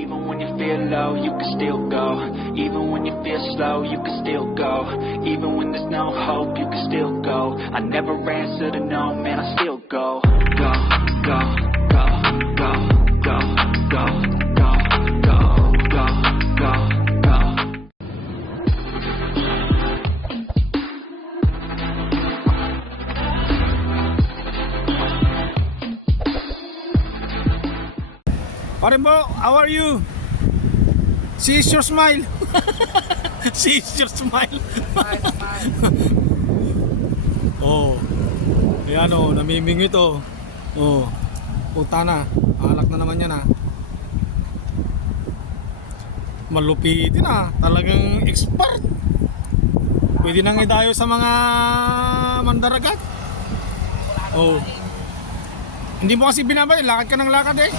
Even when you feel low, you can still go. Even when you feel slow, you can still go. Even when there's no hope, you can still go. I never answer to no, man, I still go. Go, go, go, go, go, go, go, go, go, go, go. Pare mo, how are you? See your smile. See your smile. Oh. Ayan oh, namimingit oh. Oh. Puta na. Alak na naman yan ah. Malupitin ah. Talagang expert. Pwede nang idayo sa mga mandaragat. Oh. Hindi mo kasi binabay, lakad ka ng lakad eh.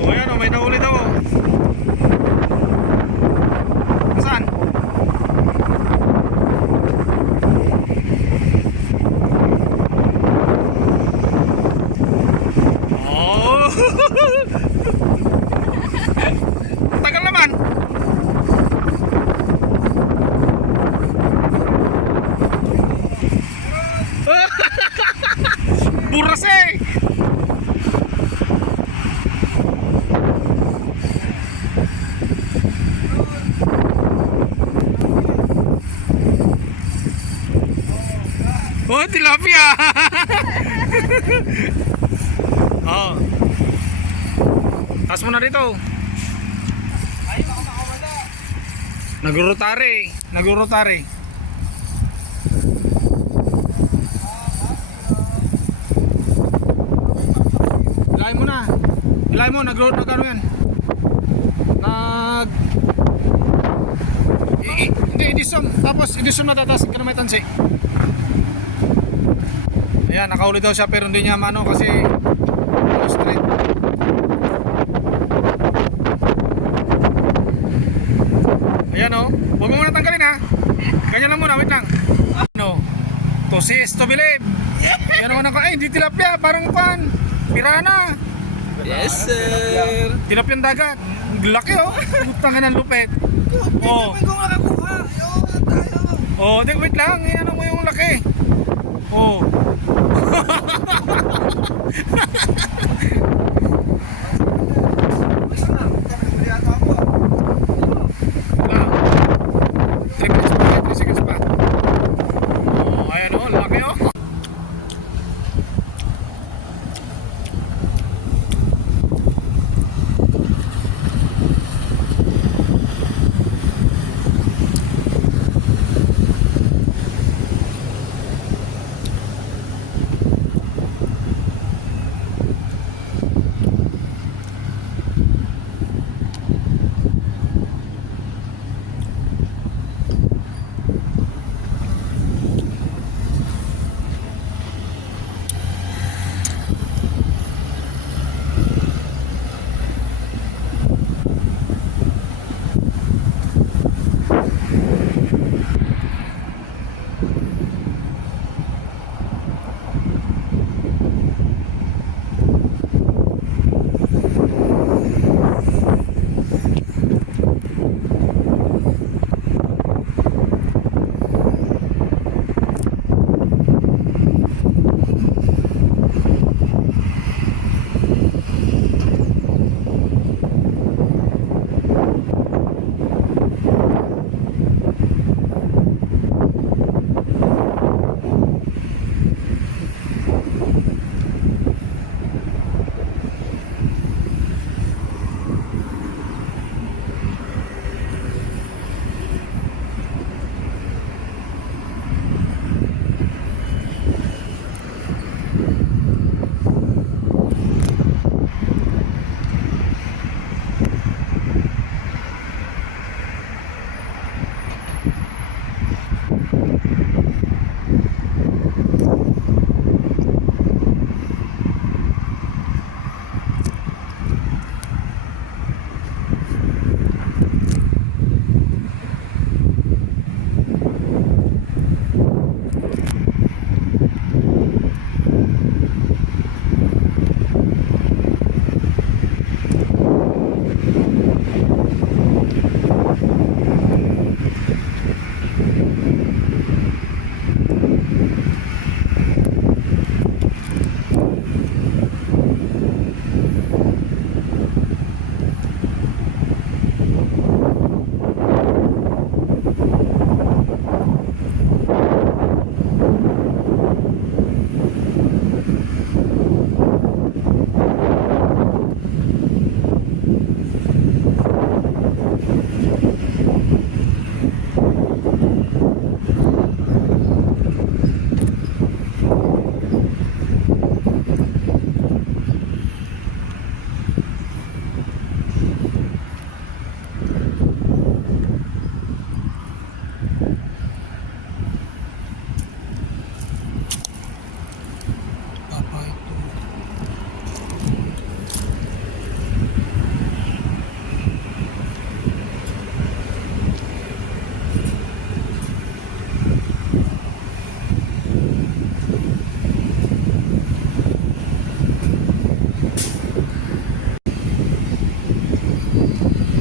Oh, ayan oh, may nahuli daw oh. Saan? Oh. Tagal naman. Buras eh. Oh, tilapia. Oh. Taas mo na dito. Ay, baka makawala. Nagurotari. Ilay mo, nag-ano yan? Hindi, idisum. Tapos, idisum na tatas ka na may tansi. Ayan, nakahuli daw siya pero hindi niya mano kasi straight. Ayan o, huwag mo muna tanggalin ha. Ganyan lang muna, wait lang. Ano, to see is to believe. Ayan naman ako, ay hindi tilapia, parang pan pirana. Yes, sir. Tilapiyang dagat. Laki oh. Putang ka ng lupet. Oh. Oh, wait lang. Ano mo yung laki? Oh.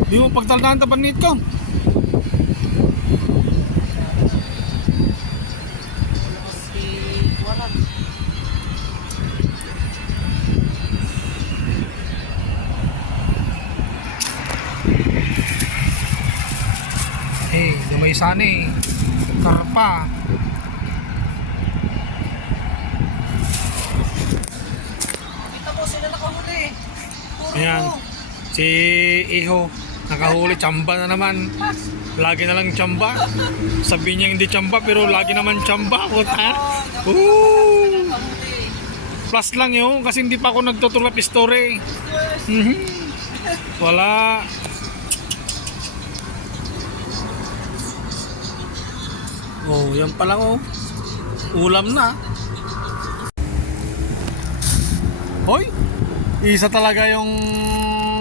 Di mo pagtaldaan tapanit ko. May sani. Karpa. Kita mo sila nakahuli. Puro Ayan. Si Iho. Nakahuli. Tsamba na naman. Lagi na lang tsamba. Sabi niya hindi tsamba pero lagi naman tsamba. Puta. Woo! Plus lang yun kasi hindi pa ako nagtutulap story. Wala. Oh, yan pa lang oh. Ulam na. Hoy. Isa talaga yung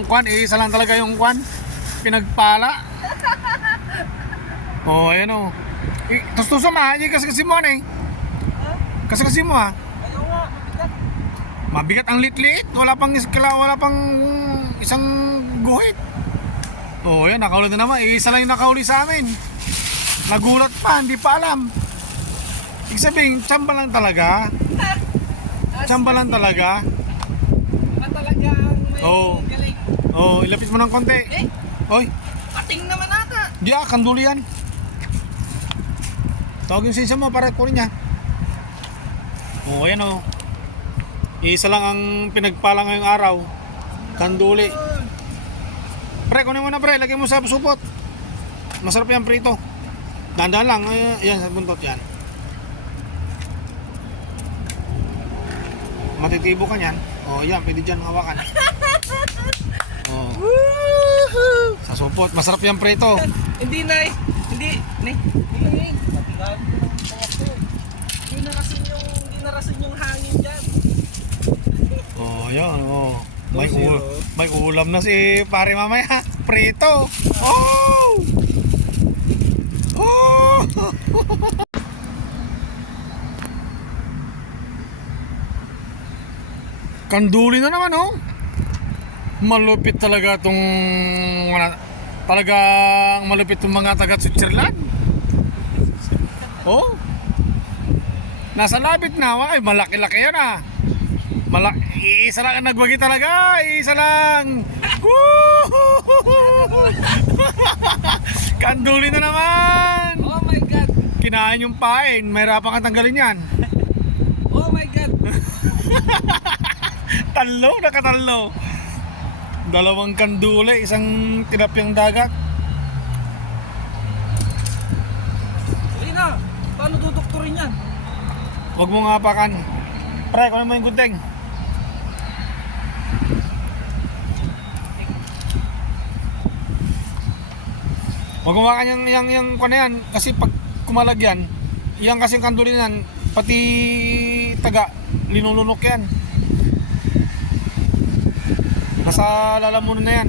kwan, isa lang talaga yung kwan. Pinagpala. Oh, ayan oh. Tustuso ma, kasi mo eh. Kasi mo ha. Ayaw nga, mabigat. Mabigat ang lit-lit. Wala pang isang guhit. Oh, ayan, nakahuli na naman. Isa lang yung nakahuli sa amin. Nagulat pa, hindi pa alam. Ibig sabihin, tsamba lang talaga. Tsamba lang talaga. Talagang may Oo. galing. Oh, ilapit mo ng konti. Eh, Oy, pating naman ata. di kanduli yan. Tawag yung sinsa mo para kunin niya. Oh, ayan oh. Isa lang ang pinagpala ngayong araw. Kanduli. Pre, kunin mo na pre, lagay mo sa supot. Masarap yan prito. Dahan-dahan lang, ayan sa buntot yan. Matitibo ka niyan. Oh, yan, pwede dyan hawakan. Oh. Sa supot, masarap yan prito. Hindi na eh. Hindi narasan yung hangin dyan. Oh, yan, oh. May ulam na si pare mamaya. Prito. Oh! Oh! Kanduli na naman oh. Malupit talaga tong talagang malupit tong mga taga Switzerland. Oh. Nasa labit na, ay malaki-laki yan ah. Isa lang ang nagwagi talaga, isa lang. Kanduli na naman. Oh my God. Kinain yung pain, mahirapan kang tanggalin yan. Oh my God. Talo, nakatalo. Dalawang kanduli, isang tilapyang dagat. Hindi na. Paano dudukturin yan? Huwag mo nga apakan. Pre, kunin mo yung gunting. Huwag mo apakan yung kung ano yan. Kasi pag kumalag yan, yan kasi yung kanduli yan, pati taga, linulunok yan. Nasa lalamunan na yan.